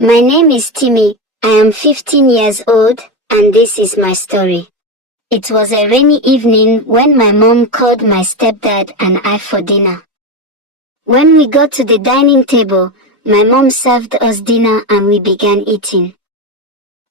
My name is Timmy, I am 15 years old, and this is my story. It was a rainy evening when my mom called my stepdad and I for dinner. When we got to the dining table, my mom served us dinner and we began eating.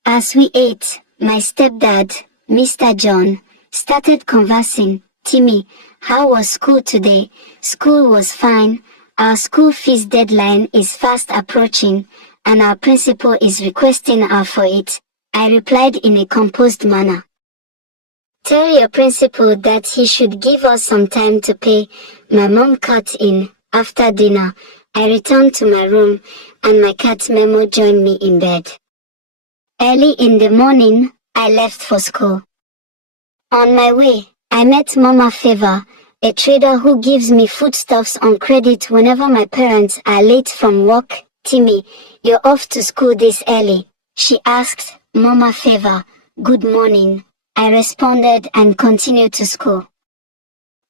As we ate, my stepdad, Mr. John, started conversing. Timmy, how was school today? School was fine. Our school fees deadline is fast approaching, and our principal is requesting for it, I replied in a composed manner. Tell your principal that he should give us some time to pay, my mom cut in. After dinner, I returned to my room, and my cat Memo joined me in bed. Early in the morning, I left for school. On my way, I met Mama Favor, a trader who gives me foodstuffs on credit whenever my parents are late from work. Timmy, you're off to school this early, she asked. Mama Favor, good morning, I responded and continued to school.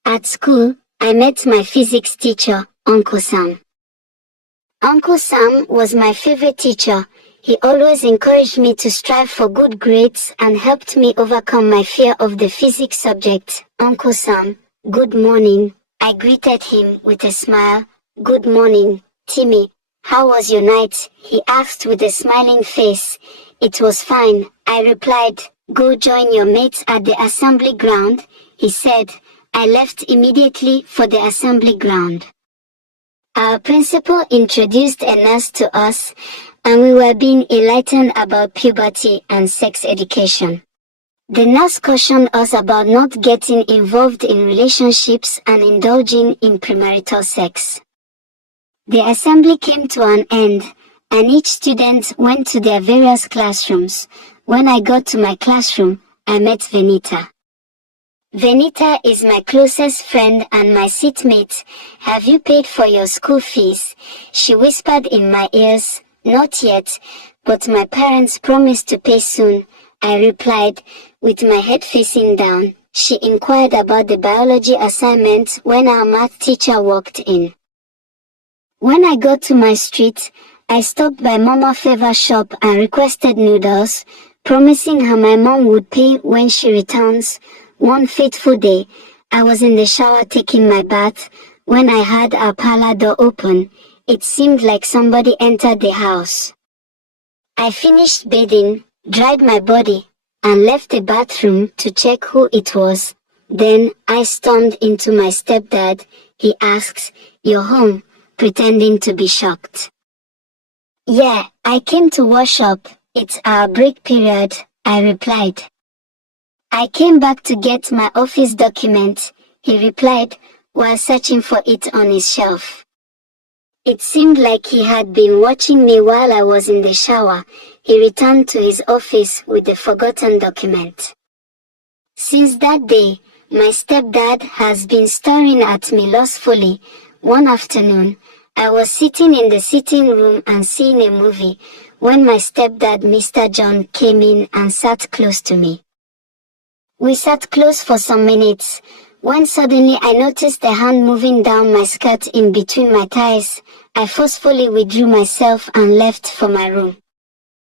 At school, I met my physics teacher, Uncle Sam. Uncle Sam was my favorite teacher. He always encouraged me to strive for good grades and helped me overcome my fear of the physics subject. Uncle Sam, good morning, I greeted him with a smile. Good morning, Timmy, how was your night? He asked with a smiling face. It was fine, I replied. Go join your mates at the assembly ground, he said. I left immediately for the assembly ground. Our principal introduced a nurse to us, and we were being enlightened about puberty and sex education. The nurse cautioned us about not getting involved in relationships and indulging in premarital sex. The assembly came to an end, and each student went to their various classrooms. When I got to my classroom, I met Venita. Venita is my closest friend and my seatmate. Have you paid for your school fees? She whispered in my ears. Not yet, but my parents promised to pay soon, I replied, with my head facing down. She inquired about the biology assignment when our math teacher walked in. When I got to my street, I stopped by Mama Favor's shop and requested noodles, promising her my mom would pay when she returns. One fateful day, I was in the shower taking my bath, when I heard our parlor door open. It seemed like somebody entered the house. I finished bathing, dried my body, and left the bathroom to check who it was. Then I stormed into my stepdad. He asked, "You're home?" pretending to be shocked. "Yeah, I came to wash up. It's our break period," I replied. "I came back to get my office document," he replied, while searching for it on his shelf. It seemed like he had been watching me while I was in the shower. He returned to his office with the forgotten document. Since that day, my stepdad has been staring at me lustfully. One afternoon, I was sitting in the sitting room and seeing a movie, when my stepdad Mr. John came in and sat close to me. We sat close for some minutes, when suddenly I noticed a hand moving down my skirt in between my thighs. I forcefully withdrew myself and left for my room.